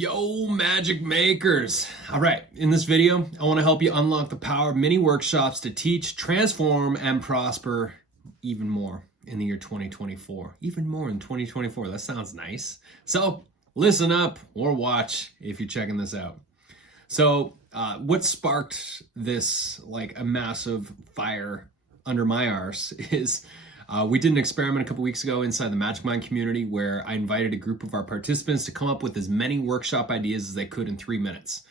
Yo, magic makers. All right, in this video, I want to help you unlock the power of mini workshops to teach, transform, and prosper even more in the year 2024. Even more in 2024. That sounds nice. So listen up or watch if you're checking this out. So what sparked this like a massive fire under my arse is we did an experiment a couple weeks ago inside the Magic Mind community where I invited a group of our participants to come up with as many workshop ideas as they could in 3 minutes.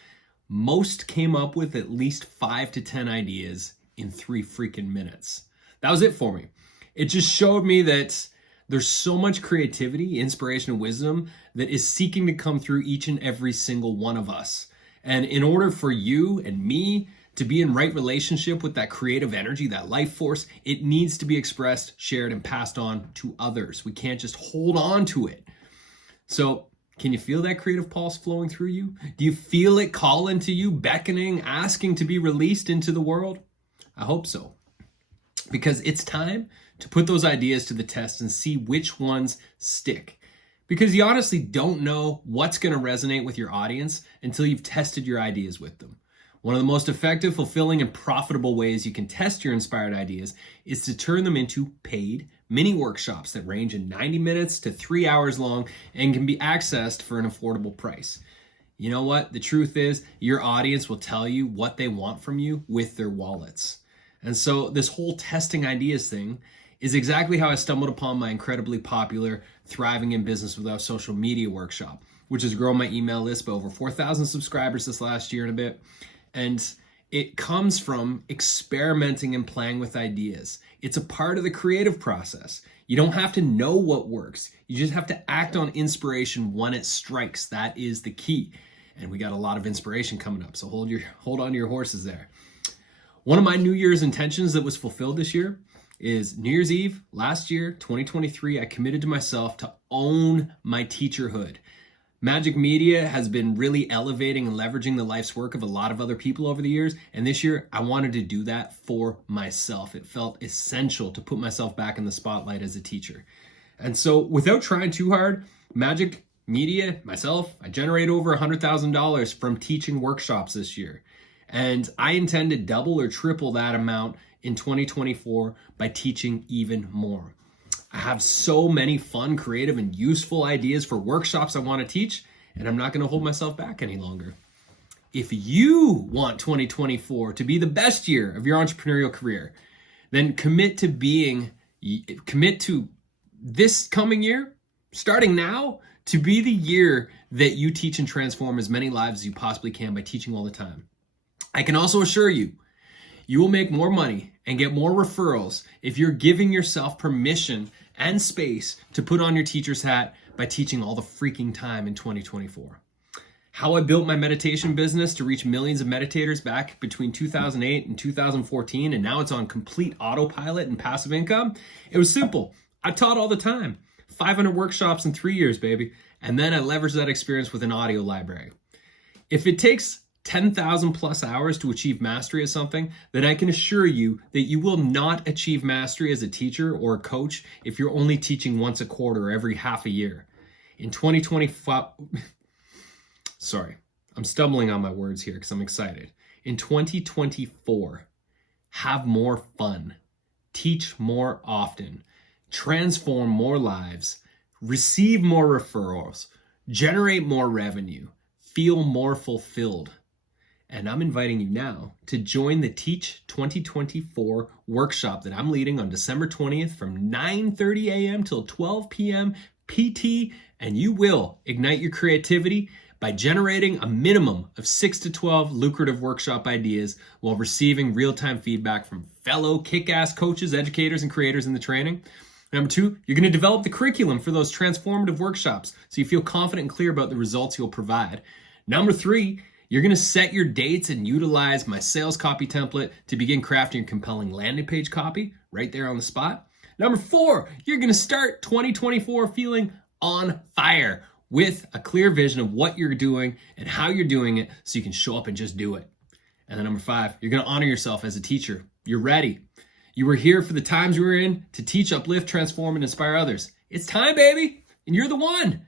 Most came up with at least 5 to 10 ideas in 3 freaking minutes. That was it for me. It just showed me that there's so much creativity, inspiration, and wisdom that is seeking to come through each and every single one of us. And in order for you and me to be in right relationship with that creative energy, that life force, it needs to be expressed, shared, and passed on to others. We can't just hold on to it. So can you feel that creative pulse flowing through you? Do you feel it calling to you, beckoning, asking to be released into the world? I hope so. Because it's time to put those ideas to the test and see which ones stick. Because you honestly don't know what's going to resonate with your audience until you've tested your ideas with them. One of the most effective, fulfilling, and profitable ways you can test your inspired ideas is to turn them into paid mini workshops that range in 90 minutes to 3 hours long and can be accessed for an affordable price. You know what? The truth is, your audience will tell you what they want from you with their wallets. And so this whole testing ideas thing is exactly how I stumbled upon my incredibly popular Thriving in Business Without Social Media workshop, which has grown my email list by over 4,000 subscribers this last year and a bit. And it comes from experimenting and playing with ideas. It's a part of the creative process. You don't have to know what works. You just have to act on inspiration when it strikes. That is the key. And we got a lot of inspiration coming up. So hold on to your horses there. One of my New Year's intentions that was fulfilled this year is New Year's Eve last year, 2023, I committed to myself to own my teacherhood. Magic Media has been really elevating and leveraging the life's work of a lot of other people over the years. And this year, I wanted to do that for myself. It felt essential to put myself back in the spotlight as a teacher. And so without trying too hard, Magic Media, myself, I generate over $100,000 from teaching workshops this year. And I intend to double or triple that amount in 2024 by teaching even more. I have so many fun, creative, and useful ideas for workshops I want to teach, and I'm not going to hold myself back any longer. If you want 2024 to be the best year of your entrepreneurial career, then commit to this coming year, starting now, to be the year that you teach and transform as many lives as you possibly can by teaching all the time. I can also assure you, you will make more money and get more referrals if you're giving yourself permission and space to put on your teacher's hat by teaching all the freaking time in 2024. How I built my meditation business to reach millions of meditators back between 2008 and 2014, and now it's on complete autopilot and passive income. It was simple. I taught all the time. 500 workshops in 3 years, baby. And then I leveraged that experience with an audio library. If it takes 10,000 plus hours to achieve mastery of something, then I can assure you that you will not achieve mastery as a teacher or a coach if you're only teaching once a quarter or every half a year. In 2025, sorry, I'm stumbling on my words here because I'm excited. In 2024, have more fun, teach more often, transform more lives, receive more referrals, generate more revenue, feel more fulfilled. And I'm inviting you now to join the Teach 2024 workshop that I'm leading on December 20th from 9:30 a.m. till 12 p.m. PT, and you will ignite your creativity by generating a minimum of 6 to 12 lucrative workshop ideas while receiving real-time feedback from fellow kick-ass coaches, educators, and creators in the training. Number 2, you're going to develop the curriculum for those transformative workshops so you feel confident and clear about the results you'll provide. Number 3, you're going to set your dates and utilize my sales copy template to begin crafting a compelling landing page copy right there on the spot. Number 4, you're going to start 2024 feeling on fire with a clear vision of what you're doing and how you're doing it so you can show up and just do it. And then number 5, you're going to honor yourself as a teacher. You're ready. You were here for the times you were in to teach, uplift, transform, and inspire others. It's time, baby, and you're the one.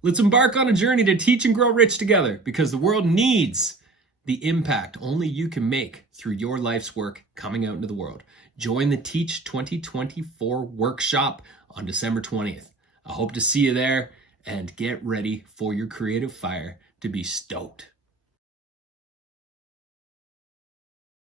Let's embark on a journey to teach and grow rich together, because the world needs the impact only you can make through your life's work coming out into the world. Join the Teach 2024 workshop on December 20th. I hope to see you there, and get ready for your creative fire to be stoked.